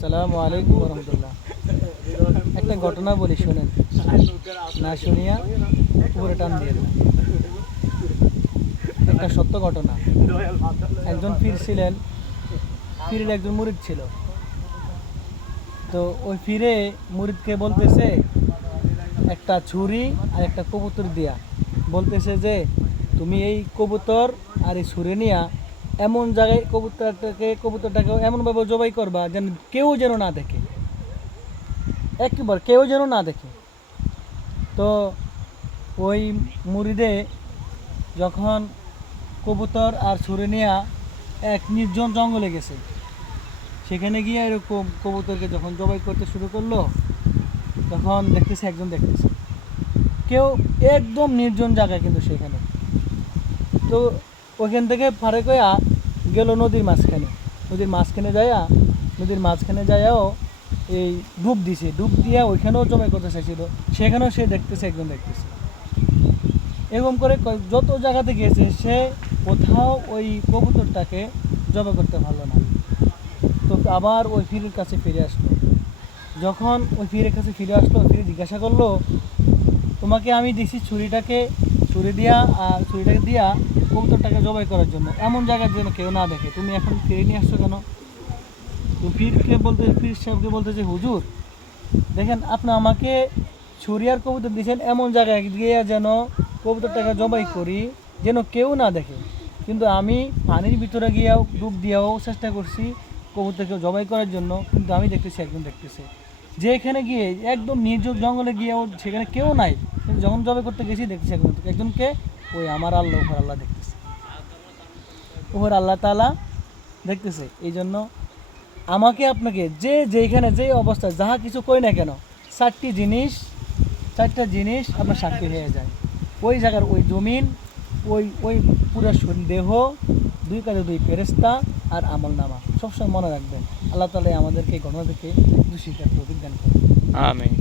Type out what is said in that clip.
আসসালামু আলাইকুম রহমতুল্লাহ। একটা ঘটনা বলি, শোনেন, না শুনিয়া উপরে টান দিয়ে দেবেন। একটা সত্য ঘটনা। একজন পীর ছিলেন, পীরের একজন মুরিদ ছিল। তো ওই পীরে মুরিদকে বলতেছে একটা ছুরি আর একটা কবুতর দিয়া, বলতেছে যে তুমি এই কবুতর আর এই ছুরি নিয়া এমন জায়গায় কবুতরটাকে এমনভাবে জবাই করবা যেন কেউ যেন না দেখে, একবার কেউ যেন না দেখে। তো ওই মুরিদে যখন কবুতর আর ছুরি নিয়া এক নির্জন জঙ্গলে গেছে, সেখানে গিয়ে এরকম কবুতরকে যখন জবাই করতে শুরু করলো, তখন দেখতেছে কেউ, একদম নির্জন জায়গায় কিন্তু সেখানে। তো ওইখান থেকে ফারেক হইয়া গেল নদীর মাঝখানে যায়াও এই ডুব দিয়া ওইখানেও জবাই করতে চাইছিল, সেখানেও সে দেখতেছে এরকম করে যত জায়গাতে গিয়েছে, সে কোথাও ওই কবুতরটাকে জবাই করতে পারলো না। তো আবার ওই পীরের কাছে ফিরে আসলো। যখন ওই পীরের কাছে ফিরে আসলো, পীর জিজ্ঞাসা করলো, তোমাকে আমি দিছি ছুরিটাকে দিয়া কবুতরটাকে জবাই করার জন্য, এমন জায়গার জন্য কেউ না দেখে, তুমি এখন ফিরে নিয়ে আসছো কেন? তো পীর সাহেবকে বলতে যে হুজুর, দেখেন, আপনি আমাকে ছুরি আর কবুতর দিয়েছেন এমন জায়গায় গিয়ে যেন কবুতরটাকে জবাই করি যেন কেউ না দেখে, কিন্তু আমি পানির ভিতরে গিয়েও ডুব দিয়েও চেষ্টা করছি কবুতরকে জবাই করার জন্য, কিন্তু আমি একজন দেখতেছে যে এখানে গিয়ে একদম নির্জন জঙ্গলে গিয়েও সেখানে কেউ নাই, কিন্তু যখন জবাই করতে গেছি দেখতেছি একজনকে, ওই আমার আল্লাহ দেখতেছে, ওপর আল্লাহ তাআলা দেখতেছে। এই জন্য আমাকে আপনাকে যেখানে যে অবস্থায় যাহা কিছু কই না কেন, চারটা জিনিস আপনার সাক্ষী হয়ে যায়। ওই জায়গার ওই জমিন, ওই পুরো দেহ, দুই কাজে দুই ফেরেশতা আর আমল নামা। সবসময় মনে রাখবেন, আল্লাহ তাআলা আমাদেরকে এই ঘটনা থেকে দোষী তৌফিক দান করেন। আমিন।